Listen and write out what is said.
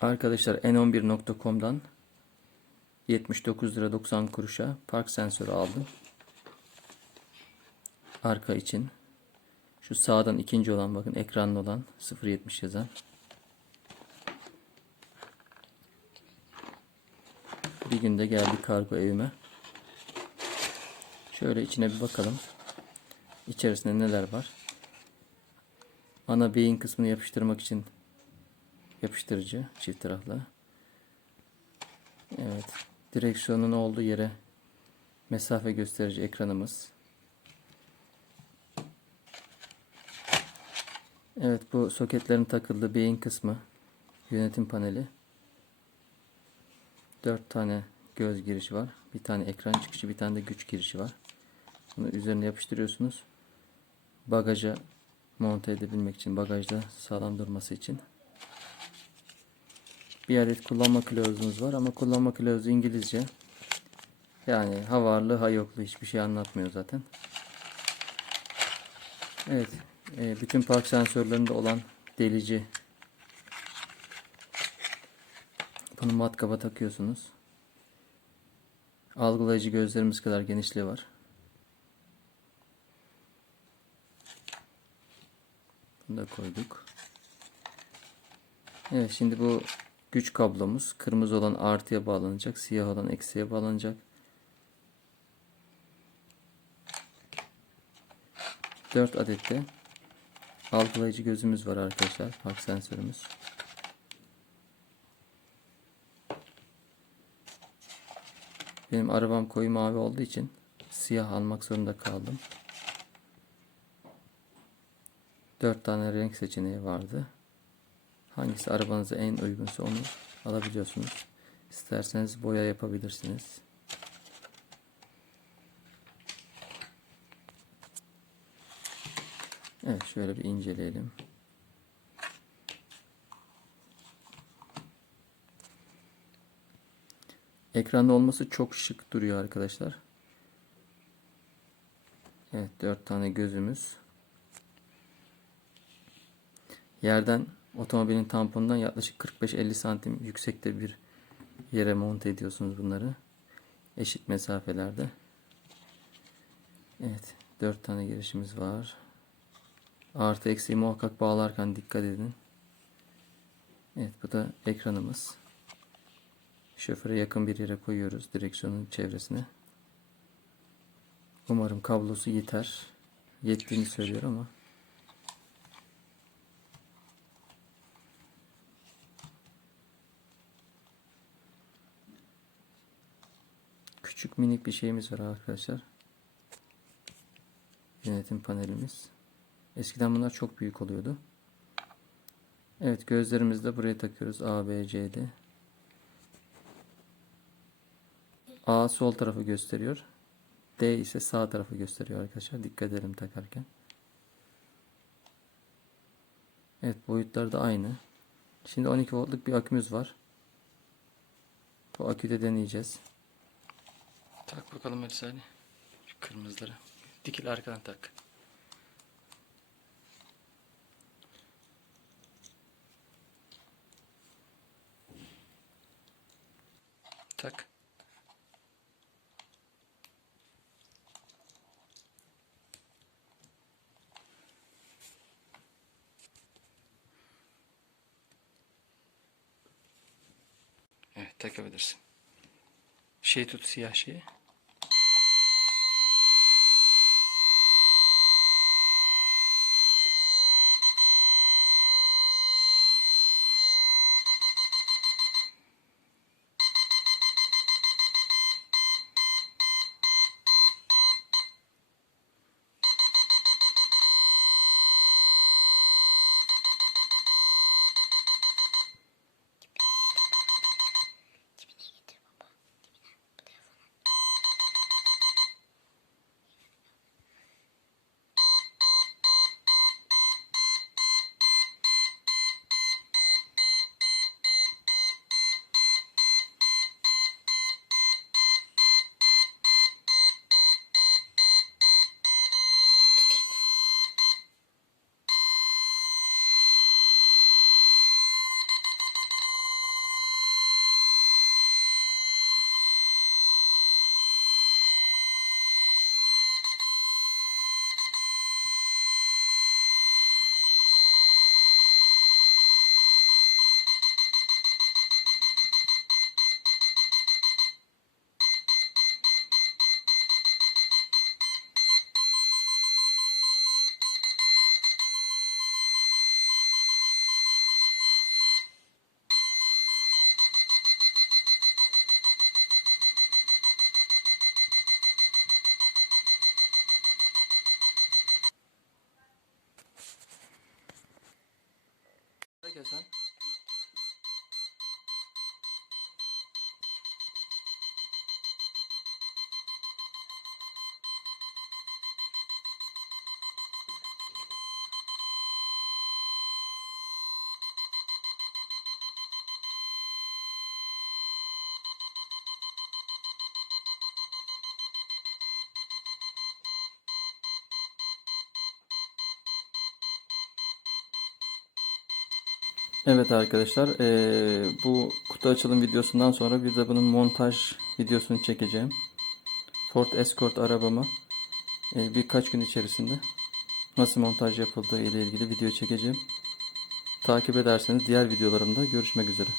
Arkadaşlar n11.com'dan 79 lira 90 kuruşa park sensörü aldım. Arka için. Şu sağdan ikinci olan bakın ekranlı olan 0.70 yazan. Bir günde geldi kargo evime. Şöyle içine bir bakalım. İçerisinde neler var. Ana beyin kısmını yapıştırmak için yapıştırıcı çift taraflı. Evet. Direksiyonun olduğu yere mesafe gösterici ekranımız. Evet bu soketlerin takıldığı beyin kısmı. Yönetim paneli. 4 tane göz girişi var. Bir tane ekran çıkışı, bir tane de güç girişi var. Bunu üzerine yapıştırıyorsunuz. Bagaja monte edebilmek için, bagajda sağlam durması için. Bir adet kullanma kılavuzumuz var ama kullanma kılavuzu İngilizce. Yani ha varlı ha yoklu hiçbir şey anlatmıyor zaten. Evet. e, bütün park sensörlerinde olan delici bunu matkaba takıyorsunuz. Algılayıcı gözlerimiz kadar genişliği var. Bunu da koyduk. Evet şimdi bu güç kablomuz kırmızı olan artıya bağlanacak, siyah olan eksiye bağlanacak. Dört adet de algılayıcı gözümüz var arkadaşlar. Park sensörümüz. Benim arabam koyu mavi olduğu için siyah almak zorunda kaldım. Dört tane renk seçeneği vardı. Hangisi arabanıza en uygunsa onu alabiliyorsunuz. İsterseniz boya yapabilirsiniz. Evet şöyle bir inceleyelim. Ekranda olması çok şık duruyor arkadaşlar. Evet dört tane gözümüz. Yerden otomobilin tamponundan yaklaşık 45-50 santim yüksekte bir yere monte ediyorsunuz bunları. Eşit mesafelerde. Evet. 4 tane girişimiz var. Artı eksiği muhakkak bağlarken dikkat edin. Evet bu da ekranımız. Şoföre yakın bir yere koyuyoruz direksiyonun çevresine. Umarım kablosu yeter. Yettiğini söylüyor ama. Küçük minik bir şeyimiz var arkadaşlar. Yönetim panelimiz. Eskiden bunlar çok büyük oluyordu. Evet gözlerimizi de buraya takıyoruz. A, B, C, D. A sol tarafı gösteriyor. D ise sağ tarafı gösteriyor arkadaşlar. Dikkat edelim takarken. Evet boyutlar da aynı. Şimdi 12 voltluk bir akümüz var. Bu aküde deneyeceğiz. Tak bakalım Salih. Şu kırmızıları. Dikil arkadan tak. Tak. Evet takabilirsin. Şey tut siyah şeyi. you, son. Evet arkadaşlar eee, bu kutu açılım videosundan sonra bir de bunun montaj videosunu çekeceğim. Ford Escort arabamı eee, birkaç gün içerisinde nasıl montaj yapıldığı ile ilgili video çekeceğim. Takip ederseniz diğer videolarımda görüşmek üzere.